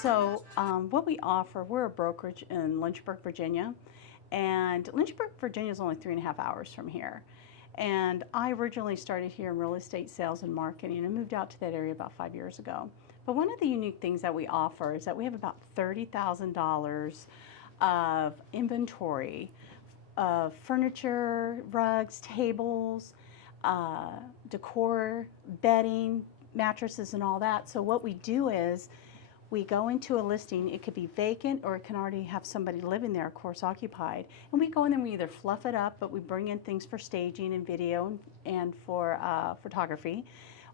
So what we offer, we're a brokerage in Lynchburg, Virginia, and Lynchburg, Virginia is only 3.5 hours from here. And I originally started here in real estate sales and marketing and moved out to that area about 5 years ago. But one of the unique things that we offer is that we have about $30,000 of inventory of furniture, rugs, tables, decor, bedding, mattresses, and all that. So what we do is we go into a listing. It could be vacant or it can already have somebody living there, of course, occupied. And we go in and we either fluff it up, but we bring in things for staging and video and for photography.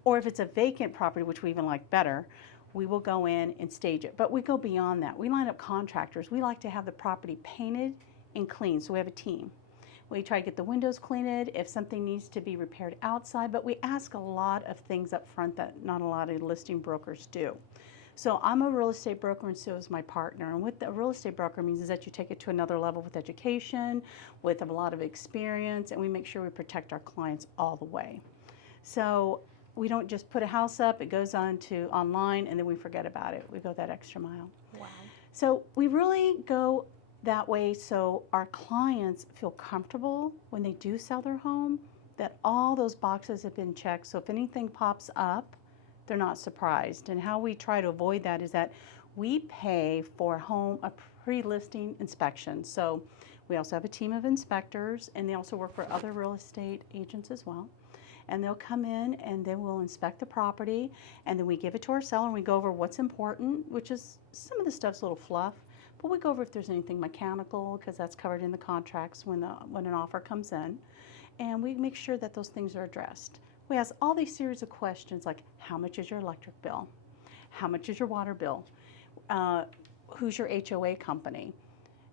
Or if it's a vacant property, which we even like better, we will go in and stage it. But we go beyond that. We line up contractors. We like to have the property painted and clean, so we have a team. We try to get the windows cleaned if something needs to be repaired outside, but we ask a lot of things up front that not a lot of listing brokers do. So I'm a real estate broker and so is my partner. And what the real estate broker means is that you take it to another level with education, with a lot of experience, and we make sure we protect our clients all the way. So we don't just put a house up, it goes on to online, and then we forget about it. We go that extra mile. Wow. So we really go that way so our clients feel comfortable when they do sell their home, that all those boxes have been checked. So if anything pops up, they're not surprised. And how we try to avoid that is that we pay for a pre-listing inspection. So we also have a team of inspectors, and they also work for other real estate agents as well. And they'll come in and then we'll inspect the property, and then we give it to our seller and we go over what's important, which is some of the stuff's a little fluff, but we go over if there's anything mechanical, because that's covered in the contracts when an offer comes in, and we make sure that those things are addressed. We ask all these series of questions like, how much is your electric bill? How much is your water bill? Who's your HOA company?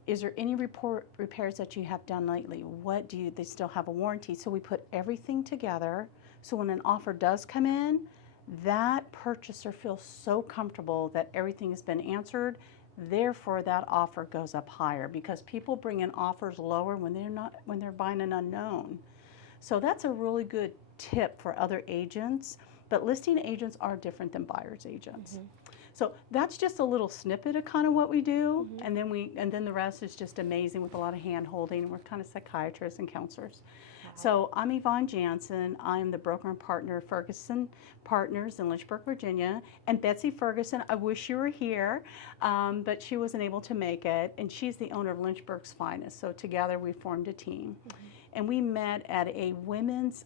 Is there any repairs that you have done lately? They still have a warranty? So we put everything together so when an offer does come in, that purchaser feels so comfortable that everything has been answered. Therefore, that offer goes up higher, because people bring in offers lower when they're buying an unknown. So that's a really good tip for other agents, but listing agents are different than buyer's agents. Mm-hmm. So that's just a little snippet of kind of what we do, mm-hmm. and then the rest is just amazing with a lot of hand holding. We're kind of psychiatrists and counselors. Wow. So I'm Yvonne Jansen. I'm the broker and partner of Ferguson Partners in Lynchburg, Virginia. And Betsy Ferguson, I wish you were here, but she wasn't able to make it. And she's the owner of Lynchburg's Finest. So together we formed a team. Mm-hmm. And we met at a women's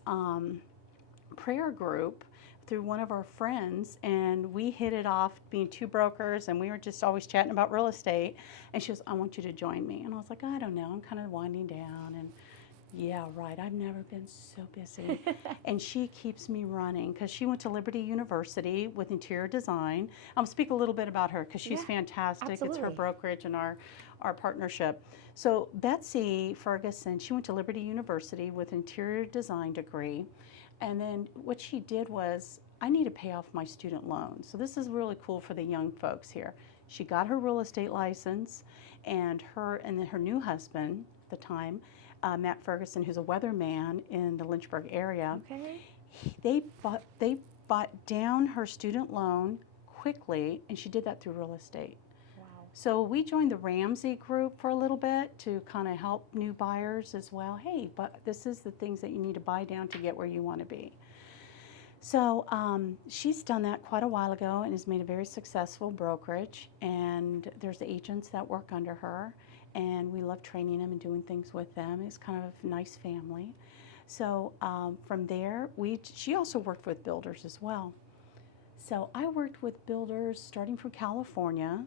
prayer group through one of our friends, and we hit it off being two brokers, and we were just always chatting about real estate. And she goes, I want you to join me. And I was like, I don't know, I'm kind of winding down. And yeah, right, I've never been so busy. And she keeps me running because she went to Liberty University with interior design. I'll speak a little bit about her because she's fantastic. Absolutely. It's her brokerage and our partnership. So Betsy Ferguson, she went to Liberty University with interior design degree. And then what she did was, I need to pay off my student loan. So this is really cool for the young folks here. She got her real estate license, and then her new husband at the time, Matt Ferguson, who's a weatherman in the Lynchburg area. Okay. They bought down her student loan quickly, and she did that through real estate. So we joined the Ramsey group for a little bit to kind of help new buyers as well. Hey, but this is the things that you need to buy down to get where you want to be. So she's done that quite a while ago and has made a very successful brokerage. And there's agents that work under her, and we love training them and doing things with them. It's kind of a nice family. So from there, she also worked with builders as well. So I worked with builders starting from California.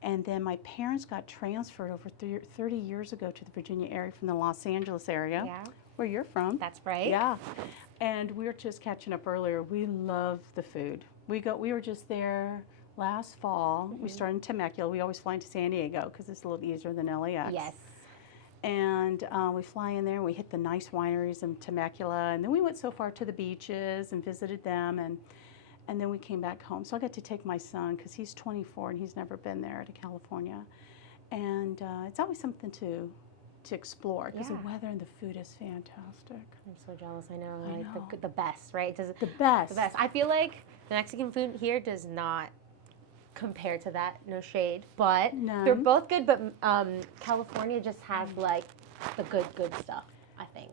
And then my parents got transferred over 30 years ago to the Virginia area from the Los Angeles area, where you're from. That's right. Yeah. And we were just catching up earlier. We love the food. We were just there last fall. Mm-hmm. We started in Temecula. We always fly into San Diego because it's a little easier than LAX. Yes. And we fly in there, and we hit the nice wineries in Temecula. And then we went so far to the beaches and visited them. And then we came back home. So I got to take my son, because he's 24 and he's never been there to California. And it's always something to explore, because the weather and the food is fantastic. I'm so jealous. I know. The best, right? The best. I feel like the Mexican food here does not compare to that. No shade, but None. they're both good. But California just has like the good stuff, I think.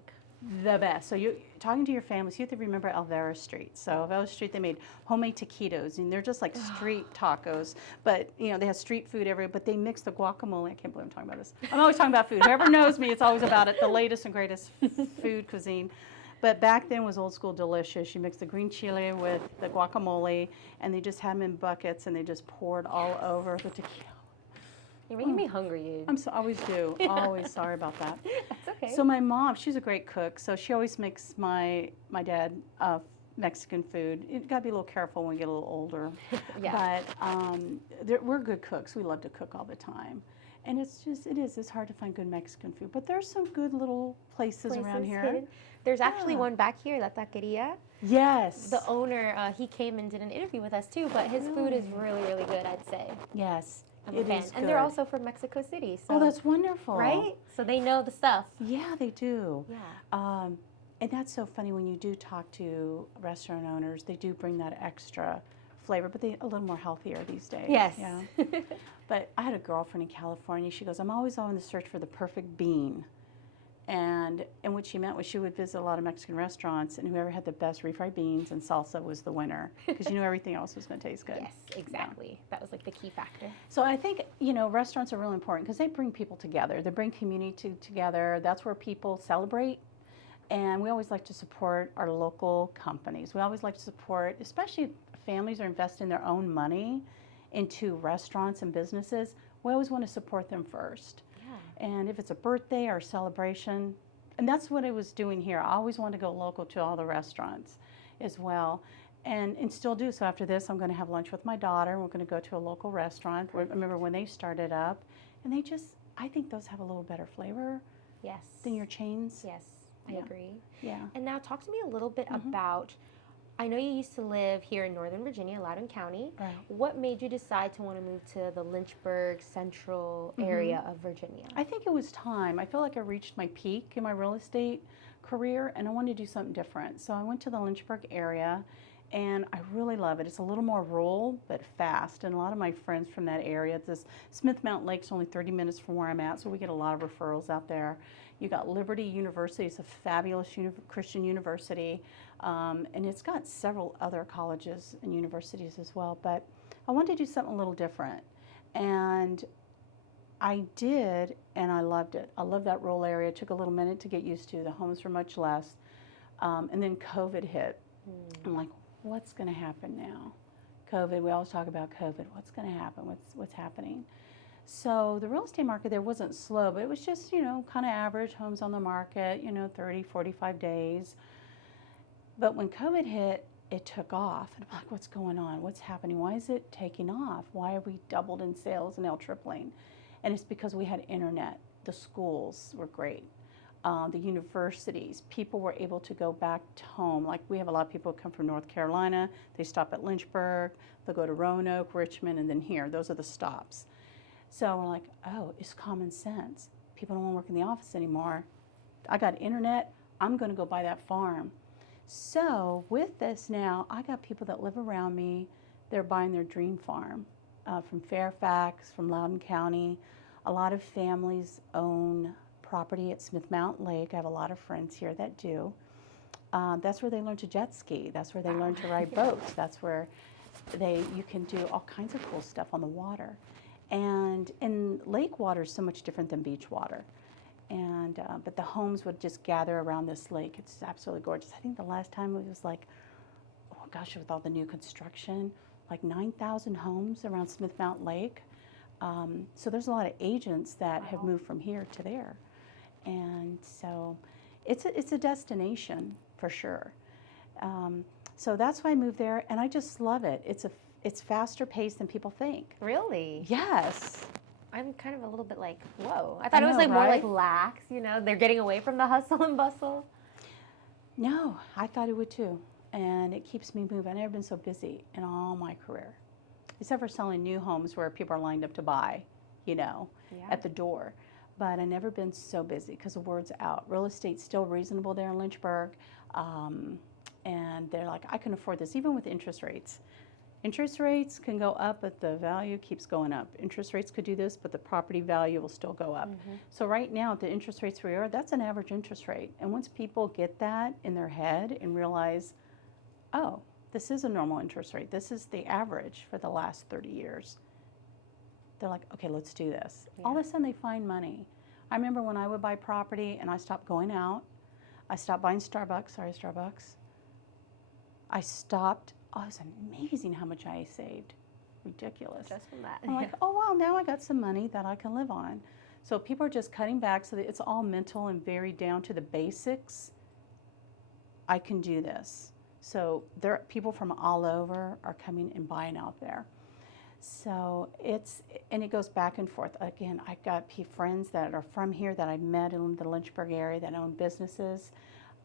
The best. So you talking to your families, you have to remember Alvera Street. So Alvera Street, they made homemade taquitos, and they're just like street tacos. But you know, they have street food everywhere. But they mix the guacamole. I can't believe I'm talking about this. I'm always talking about food. Whoever knows me, it's always about it. The latest and greatest food cuisine. But back then was old school delicious. You mix the green chili with the guacamole, and they just had them in buckets, and they just poured all over the taquito. You're making me hungry. Always do. Always sorry about that. That's okay. So my mom, she's a great cook, so she always makes my dad Mexican food. You got to be a little careful when we get a little older. Yeah. But we're good cooks. We love to cook all the time. And it's hard to find good Mexican food. But there's some good little places around here. Hidden. There's actually one back here, La Taqueria. Yes. The owner, he came and did an interview with us too, but his food is really, really good, I'd say. Yes. I'm a fan. And they're also from Mexico City. So, oh, that's wonderful. Right? So they know the stuff. Yeah, they do. Yeah. And that's so funny when you do talk to restaurant owners, they do bring that extra flavor, but they're a little more healthier these days. Yes. Yeah. But I had a girlfriend in California. She goes, I'm always on the search for the perfect bean. And what she meant was she would visit a lot of Mexican restaurants, and whoever had the best refried beans and salsa was the winner, because you knew everything else was going to taste good. Yes, exactly. Yeah. That was like the key factor. So I think, you know, restaurants are really important because they bring people together. They bring community together. That's where people celebrate. And we always like to support our local companies. We always like to support, especially if families are investing their own money into restaurants and businesses, we always want to support them first. And if it's a birthday or a celebration, and that's what I was doing here. I always wanted to go local to all the restaurants as well, and still do. So after this, I'm going to have lunch with my daughter. We're going to go to a local restaurant. I remember when they started up, and I think those have a little better flavor than your chains. Yes, I agree. Yeah. And now talk to me a little bit about, I know you used to live here in Northern Virginia, Loudoun County. Right. What made you decide to want to move to the Lynchburg central area of Virginia? I think it was time. I feel like I reached my peak in my real estate career, and I wanted to do something different. So I went to the Lynchburg area, and I really love it. It's a little more rural, but fast. And a lot of my friends from that area, this Smith Mountain Lake's only 30 minutes from where I'm at, so we get a lot of referrals out there. You got Liberty University. It's a fabulous Christian university. And it's got several other colleges and universities as well. But I wanted to do something a little different. And I did, and I loved it. I love that rural area. It took a little minute to get used to. The homes were much less. And then COVID hit. I'm like, what's going to happen now? COVID, we always talk about COVID. What's going to happen? What's happening? So the real estate market there wasn't slow, but it was just, you know, kind of average homes on the market, you know, 30, 45 days. But when COVID hit, it took off. And I'm like, what's going on? What's happening? Why is it taking off? Why have we doubled in sales and now tripling? And it's because we had internet. The schools were great. The universities, people were able to go back to home. Like we have a lot of people who come from North Carolina. They stop at Lynchburg. They'll go to Roanoke, Richmond, and then here. Those are the stops. So we're like, oh, it's common sense. People don't want to work in the office anymore. I got internet. I'm going to go buy that farm. So with this now, I got people that live around me. They're buying their dream farm from Fairfax, from Loudoun County. A lot of families own property at Smith Mountain Lake. I have a lot of friends here that do. That's where they learn to jet ski. That's where they learn to ride boats. That's where you can do all kinds of cool stuff on the water. And lake water is so much different than beach water. And but the homes would just gather around this lake. It's absolutely gorgeous. I think the last time it was like, oh gosh, with all the new construction, like 9,000 homes around Smith Mountain Lake. So there's a lot of agents that have moved from here to there. And so it's a destination for sure. So that's why I moved there, and I just love it. It's faster paced than people think. Really? Yes. I'm kind of a little bit like, whoa. I thought it was like more like lax, you know, they're getting away from the hustle and bustle. No, I thought it would too. And it keeps me moving. I've never been so busy in all my career. Except for selling new homes where people are lined up to buy, you know, at the door. But I've never been so busy because the word's out. Real estate's still reasonable there in Lynchburg. And they're like, I can afford this, even with interest rates. Interest rates can go up, but the value keeps going up. Interest rates could do this, but the property value will still go up. So right now, at the interest rates we are, that's an average interest rate. And once people get that in their head and realize, oh, this is a normal interest rate, this is the average for the last 30 years, they're like, okay, let's do this. Yeah. All of a sudden, they find money. I remember when I would buy property and I stopped going out, I stopped buying Starbucks. I stopped. Oh, it was amazing how much I saved. Ridiculous. Just from that. I'm like, oh, wow, now I got some money that I can live on. So people are just cutting back so that it's all mental and very down to the basics. I can do this. So there, people from all over are coming and buying out there. So and it goes back and forth. Again, I've got friends that are from here that I met in the Lynchburg area that own businesses.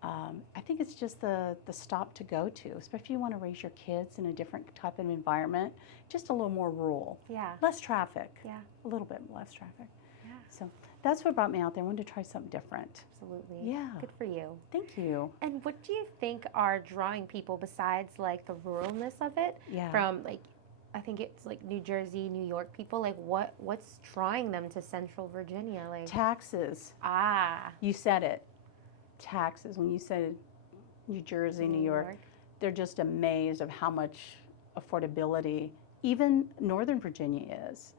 I think it's just the stop to go to, especially if you want to raise your kids in a different type of environment, just a little more rural. Yeah. Less traffic. Yeah. A little bit less traffic. Yeah. So that's what brought me out there. I wanted to try something different. Absolutely. Yeah. Good for you. Thank you. And what do you think are drawing people besides like the ruralness of it? Yeah. From like, I think it's like New Jersey, New York people. Like what's drawing them to Central Virginia? Like Taxes. You said it. Taxes. When you said New Jersey, New York, they're just amazed of how much affordability even Northern Virginia is.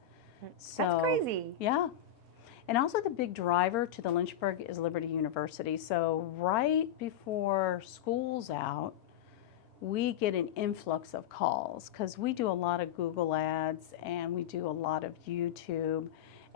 So, that's crazy. Yeah. And also the big driver to the Lynchburg is Liberty University. So right before school's out, we get an influx of calls because we do a lot of Google ads and we do a lot of YouTube,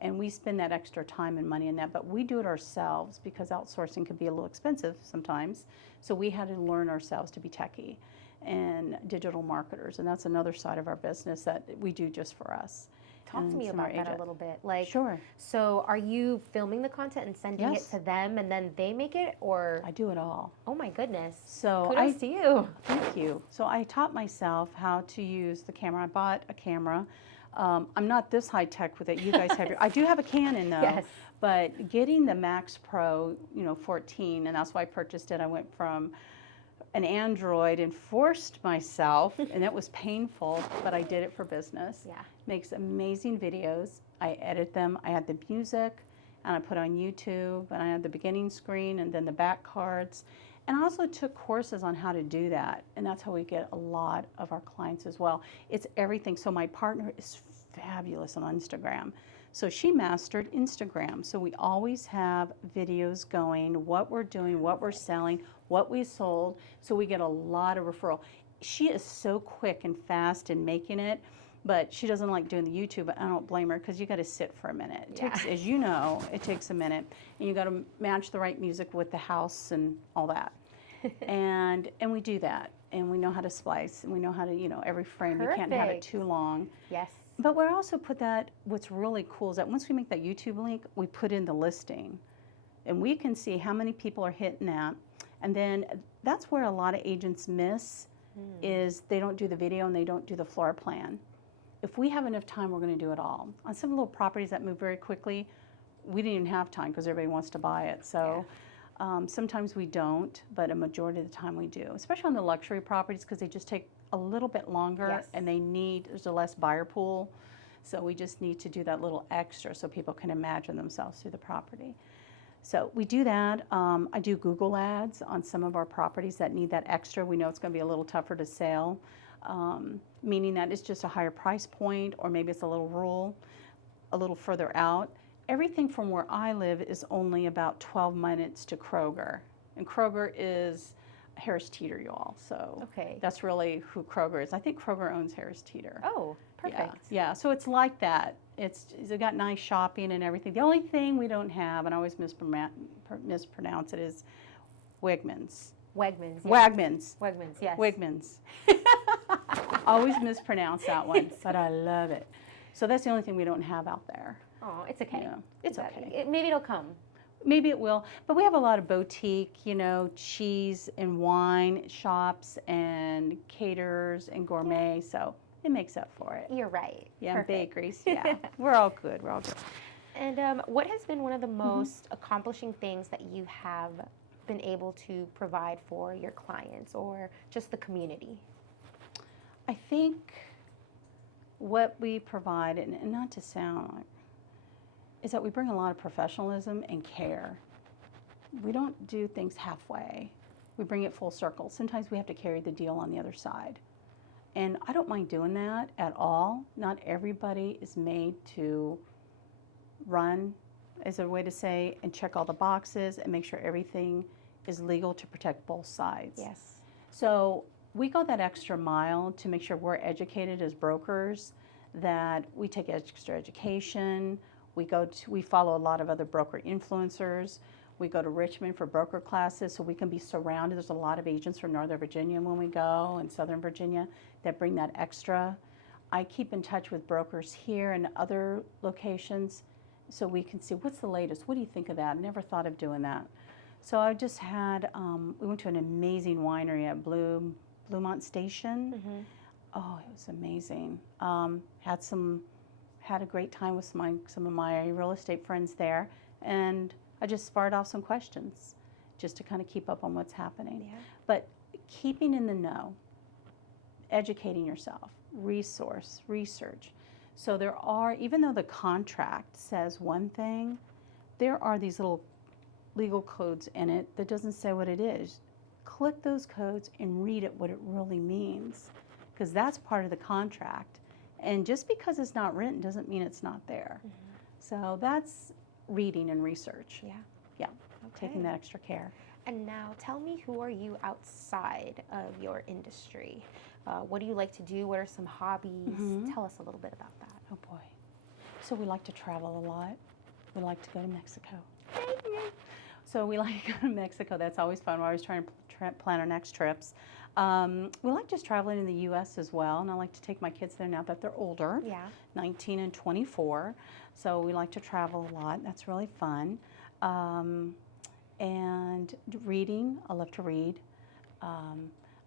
and we spend that extra time and money in that, but we do it ourselves because outsourcing can be a little expensive sometimes. So we had to learn ourselves to be techie and digital marketers, and that's another side of our business that we do just for us. Talk to me about that a little bit. Like, sure. So are you filming the content and sending Yes. it to them and then they make it, or? I do it all. Oh my goodness. So kudos to you. Thank you. So I taught myself how to use the camera. I bought a camera. I'm not this high tech with it. You guys have I do have a Canon though. Yes. But getting the Max Pro, 14, and that's why I purchased it. I went from an Android and forced myself, and it was painful, but I did it for business. Yeah. Makes amazing videos. I edit them. I add the music, and I put on YouTube, and I had the beginning screen and then the back cards. And I also took courses on how to do that, and that's how we get a lot of our clients as well. It's everything. So my partner is fabulous on Instagram. So she mastered Instagram. So we always have videos going, what we're doing, what we're selling, what we sold. So we get a lot of referral. She is so quick and fast in making it, but she doesn't like doing the YouTube. I don't blame her because you got to sit for a minute. It takes, as you know, it takes a minute, and you got to match the right music with the house and all that. and we do that, and we know how to splice, and we know how to, every frame. You can't have it too long. Yes. But we also put that, what's really cool is that once we make that YouTube link, we put in the listing. And we can see how many people are hitting that. And then that's where a lot of agents miss is they don't do the video and they don't do the floor plan. If we have enough time, we're going to do it all. On some little properties that move very quickly, we didn't even have time because everybody wants to buy it. So sometimes we don't, but a majority of the time we do, especially on the luxury properties because they just take a little bit longer and there's a less buyer pool. So we just need to do that little extra so people can imagine themselves through the property. So we do that. I do Google ads on some of our properties that need that extra. We know it's going to be a little tougher to sell, meaning that it's just a higher price point, or maybe it's a little rural, a little further out. Everything from where I live is only about 12 minutes to Kroger. And Kroger is Harris Teeter, y'all. So that's really who Kroger is. I think Kroger owns Harris Teeter. Oh, perfect. Yeah, so it's like that. It's got nice shopping and everything. The only thing we don't have, and I always mispronounce it, is Wegmans. Wegmans. Yeah. Wegmans. Wegmans, yes. Wegmans. Always mispronounce that one, but I love it. So that's the only thing we don't have out there. Oh, it's okay. Yeah, it's okay. Maybe it'll come. Maybe it will, but we have a lot of boutique, cheese and wine shops and caterers and gourmet, so it makes up for it. You're right. Yeah, perfect. Bakeries, yeah. We're all good, we're all good. And what has been one of the most accomplishing things that you have been able to provide for your clients or just the community? I think what we provide, and not to sound like, is that we bring a lot of professionalism and care. We don't do things halfway. We bring it full circle. Sometimes we have to carry the deal on the other side. And I don't mind doing that at all. Not everybody is made to run, as a way to say, and check all the boxes and make sure everything is legal to protect both sides. Yes. So we go that extra mile to make sure we're educated as brokers, that we take extra education. We follow a lot of other broker influencers. We go to Richmond for broker classes so we can be surrounded. There's a lot of agents from Northern Virginia when we go, and Southern Virginia, that bring that extra. I keep in touch with brokers here and other locations so we can see what's the latest. What do you think of that? I never thought of doing that. So I just had, we went to an amazing winery at Bluemont Station. Mm-hmm. Oh, it was amazing. Had a great time with some of my real estate friends there, and I just fired off some questions just to kind of keep up on what's happening. Yeah. But keeping in the know, educating yourself, research. So there are, even though the contract says one thing, there are these little legal codes in it that doesn't say what it is. Click those codes and read it, what it really means, because that's part of the contract. And just because it's not written doesn't mean it's not there. Mm-hmm. So that's reading and research. Yeah. Yeah, Okay. taking that extra care. And now tell me, who are you outside of your industry? What do you like to do? What are some hobbies? Mhm. Tell us a little bit about that. Oh boy. So we like to travel a lot. We like to go to Mexico. So we like to go to Mexico. That's always fun. We're always trying to plan our next trips. We like just traveling in the U.S. as well, and I like to take my kids there now that they're older, Yeah. 19 and 24. So we like to travel a lot. That's really fun. And reading, I love to read.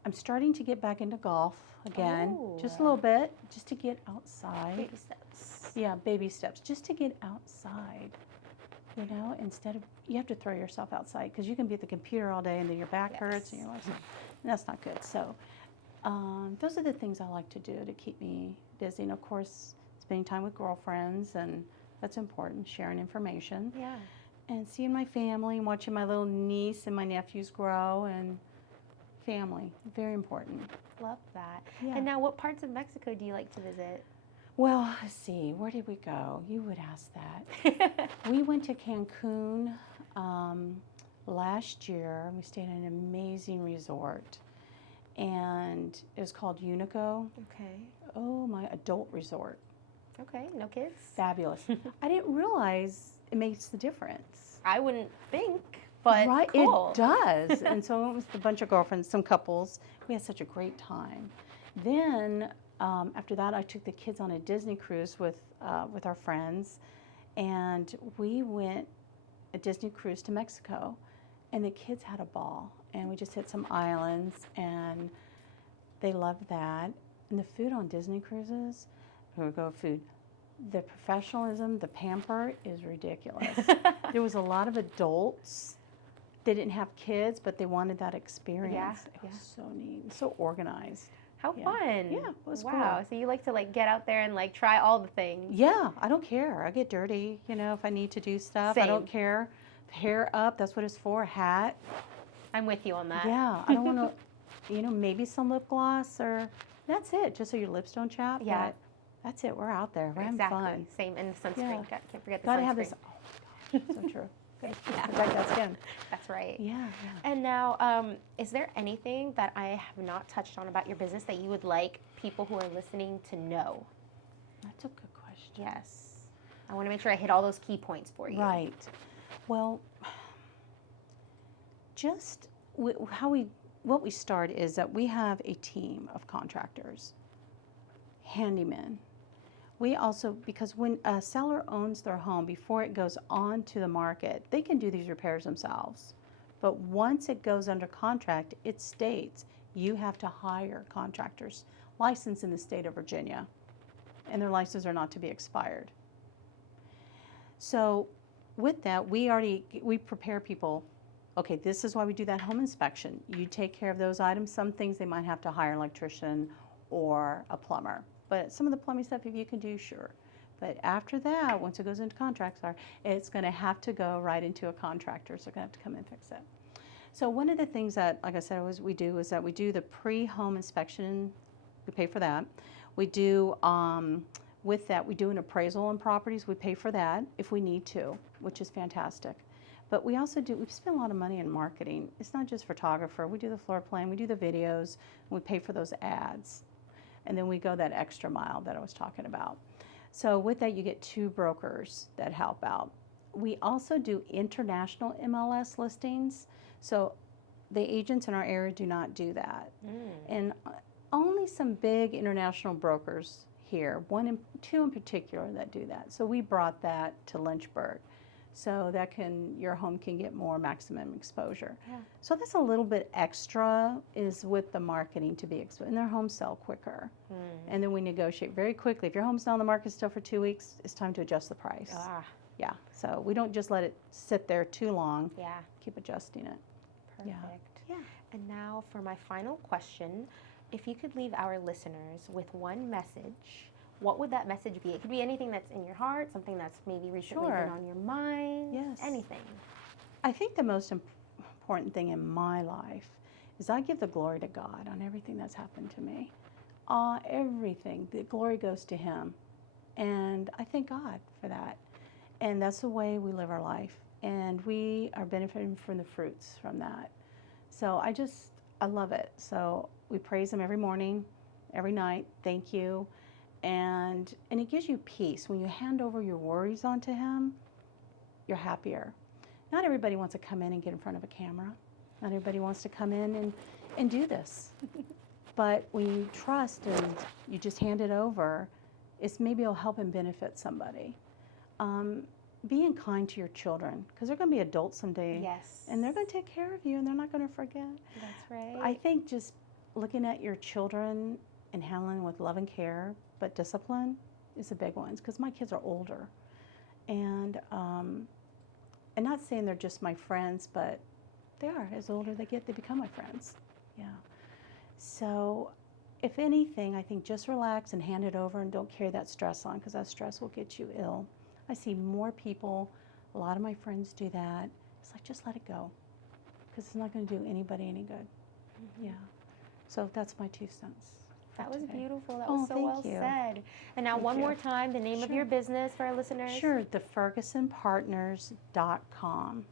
I'm starting to get back into golf again, just a little bit, just to get outside. Baby steps. Yeah, baby steps, just to get outside. You know, instead of, you have to throw yourself outside because you can be at the computer all day and then your back hurts and you're like, and that's not good. So those are the things I like to do to keep me busy. And of course, spending time with girlfriends, and that's important, sharing information. Yeah. And seeing my family and watching my little niece and my nephews grow, and family, very important. Love that. Yeah. And now, what parts of Mexico do you like to visit? Well, let's see, where did we go? You would ask that. We went to Cancun last year. We stayed in an amazing resort, and it was called Unico. Okay. Oh, my adult resort. Okay. No kids? Fabulous. I didn't realize it makes the difference. I wouldn't think, but right, cool. it does. And so it was a bunch of girlfriends, some couples. We had such a great time. Then after that, I took the kids on a Disney cruise with our friends, and we went a Disney cruise to Mexico, and the kids had a ball. And we just hit some islands, and they loved that. And the food on Disney cruises, here we go, food. The professionalism, the pamper is ridiculous. There was a lot of adults. They didn't have kids, but they wanted that experience. Yeah, It was so neat, so organized. How Yeah. fun. Yeah, it was wow. cool. So you like to get out there and try all the things. Yeah, I don't care. I get dirty, if I need to do stuff. I don't Same. care. Hair up, that's what it's for. Hat. I'm with you on that. Yeah, I don't want to, maybe some lip gloss, or that's it, just so your lips don't chap. Yeah. But that's it. We're out there. We're having Exactly. fun. Same. And the sunscreen. Yeah. Can't forget the Gotta sunscreen. have this. Oh my gosh, so true. Yeah. Protect that skin. That's right. Yeah. And now, is there anything that I have not touched on about your business that you would like people who are listening to know? That's a good question. Yes. I want to make sure I hit all those key points for you. Right. Well, just what we start is that we have a team of contractors, handymen. We also, because when a seller owns their home, before it goes on to the market, they can do these repairs themselves. But once it goes under contract, it states you have to hire contractors licensed in the state of Virginia, and their licenses are not to be expired. So with that, we prepare people. Okay, this is why we do that home inspection. You take care of those items. Some things they might have to hire an electrician or a plumber. But some of the plumbing stuff, if you can do, sure. But after that, once it goes into contracts, it's going to have to go right into a contractor. So they're going to have to come and fix it. So one of the things that, like I said, we do the pre-home inspection. We pay for that. We do, with that, we do an appraisal on properties. We pay for that if we need to, which is fantastic. But we also we spend a lot of money in marketing. It's not just photographer. We do the floor plan, we do the videos, and we pay for those ads. And then we go that extra mile that I was talking about. So with that, you get 2 brokers that help out. We also do international MLS listings. So the agents in our area do not do that. And only some big international brokers here, 2 in particular that do that. So we brought that to Lynchburg. So that your home can get more maximum exposure. Yeah. So that's a little bit extra is with the marketing to be exposed. And their homes sell quicker. And then we negotiate very quickly. If your home's not on the market still for 2 weeks, it's time to adjust the price. Yeah, so we don't just let it sit there too long. Yeah. Keep adjusting it. Perfect. Yeah. And now for my final question, if you could leave our listeners with one message, what would that message be? It could be anything that's in your heart, something that's maybe recently been on your mind, anything. I think the most important thing in my life is I give the glory to God on everything that's happened to me. Everything, the glory goes to Him. And I thank God for that. And that's the way we live our life. And we are benefiting from the fruits from that. So I love it. So we praise Him every morning, every night. Thank you. And it gives you peace. When you hand over your worries onto Him, you're happier. Not everybody wants to come in and get in front of a camera. Not everybody wants to come in and do this. But when you trust and you just hand it over, maybe it'll help and benefit somebody. Being kind to your children, because they're going to be adults someday. Yes. And they're going to take care of you, and they're not going to forget. That's right. I think just looking at your children and handling with love and care, but discipline is a big one, because my kids are older. And not saying they're just my friends, but they are. As older they get, they become my friends. Yeah. So if anything, I think just relax and hand it over and don't carry that stress on, because that stress will get you ill. I see more people, a lot of my friends do that. It's like, just let it go, because it's not going to do anybody any good. Yeah. So that's my 2 cents. That was today. beautiful. That was so well said. And now one more time, the name of your business for our listeners. Sure, thefergusonpartners.com.